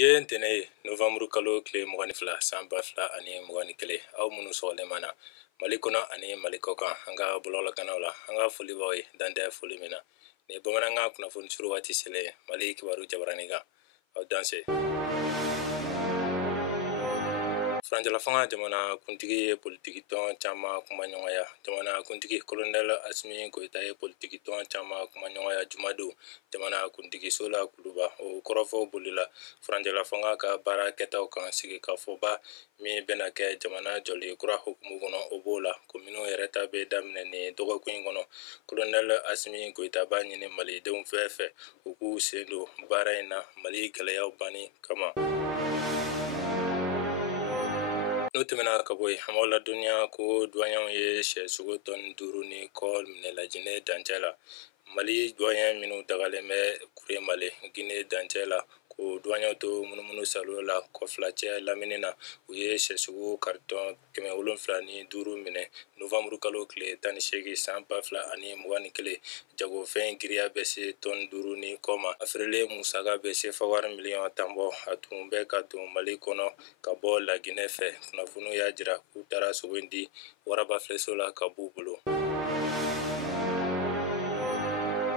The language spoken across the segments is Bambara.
Ye ntɛnɛn ye novamburu kalo tile 22 san 2021 aw minnu sɔgɔlen mana Mali kɔnɔ ani Mali kɔkan an ka bɔlɔlɔkannaw la an ka foli b'aw ye dantɛ foli min na ni bamanankan kunnafoni suru waati selen Mali kibaru jabarani kan aw danse. Franjala fanga jamana kuntigi ye politiki tɔn caman kumaɲɔgɔnya jamana kuntigi Colonel Asimi Goita ye politiki tɔn caman kumaɲɔgɔnya Jumadon jamana kuntigi Sola Kuluba o kɔrɔfɔ bolila Franjala fanga ka baara kɛtaw kan sigi kafɔba min bɛna kɛ jamana jɔlen kura hukumu kɔnɔ o b'o la kominiw yɛrɛ ta bɛ daminɛ ni dɔgɔkun in kɔnɔ Colonel Asimi Goita b'a ɲini malidenw fɛ u k'u sen don baara in na Mali gɛlɛyaw banni kama. N'o tɛmɛna ka bɔ yen an b'aw ladɔnniya ko douaniers ye sɛsogo tɔni 5 ni kɔ minɛ Lajinɛ dancɛ la Mali douaniers minnu dagalen bɛ Kuremale Guinée dancɛ la ko douaniers to munumunu salo la kɔfilacɛ lamini na u ye sɛsogo carton 75 minɛ novamburu kalo tile 18 san 2021 jagofɛn giriya bɛ se tɔni 5 ni kɔ ma a feerelen musaka bɛ se fɔ wari miliyɔn 10 bɔ a tun bɛ ka don Mali kɔnɔ ka bɔ Laginɛ fɛ kunnafoniw y'a jira k'u taara sogo in di warabafileso la ka b'u bolo.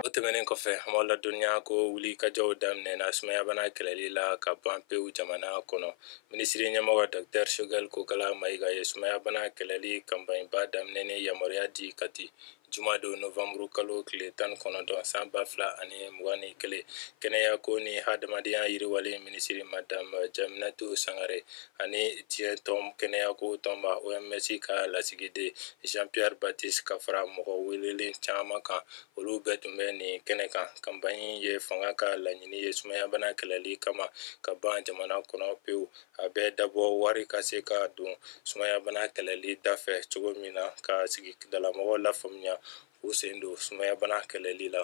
O tɛmɛnen kɔfɛ an b'aw ladɔnniya ko wulikajɔw daminɛna sumayabana kɛlɛli la ka ban pewu jamana kɔnɔ minisiri ɲɛmɔgɔ Dr Choguel Kokala Mayiga ye sumayabana kɛlɛli kanpaɲiba daminɛ ni yamaruya di Kati Jumadon novamburu kalo tile 19 san 2021 kɛnɛya ko ni hadamadenya yiriwali minisiri Madame Jaminatu Sangare ani tiɲɛ tɔn kɛnɛya ko tɔnba OMS ka lasigiden Jean-Pierre Baptiste ka fara mɔgɔ welelen caman kan olu bɛɛ tun bɛ nin kɛnɛ kan kanpaɲi ye fanga ka laɲini ye sumayabana kɛlɛli kama ka ban jamana kɔnɔ pewu a bɛ dabɔ wari ka se ka don sumayabana kɛlɛli dafɛ cogo min na ka sigidalamɔgɔw lafaamuya u sen don sumayabana kɛlɛli la.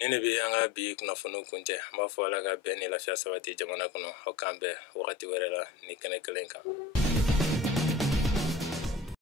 Ni ne bɛ an ka bi kunnafoniw kuncɛ an b'a fɔ Ala ka bɛn ni lafiya sabati jamana kɔnɔ aw k'an bɛn wagati wɛrɛ la ni kɛnɛ kelen kan.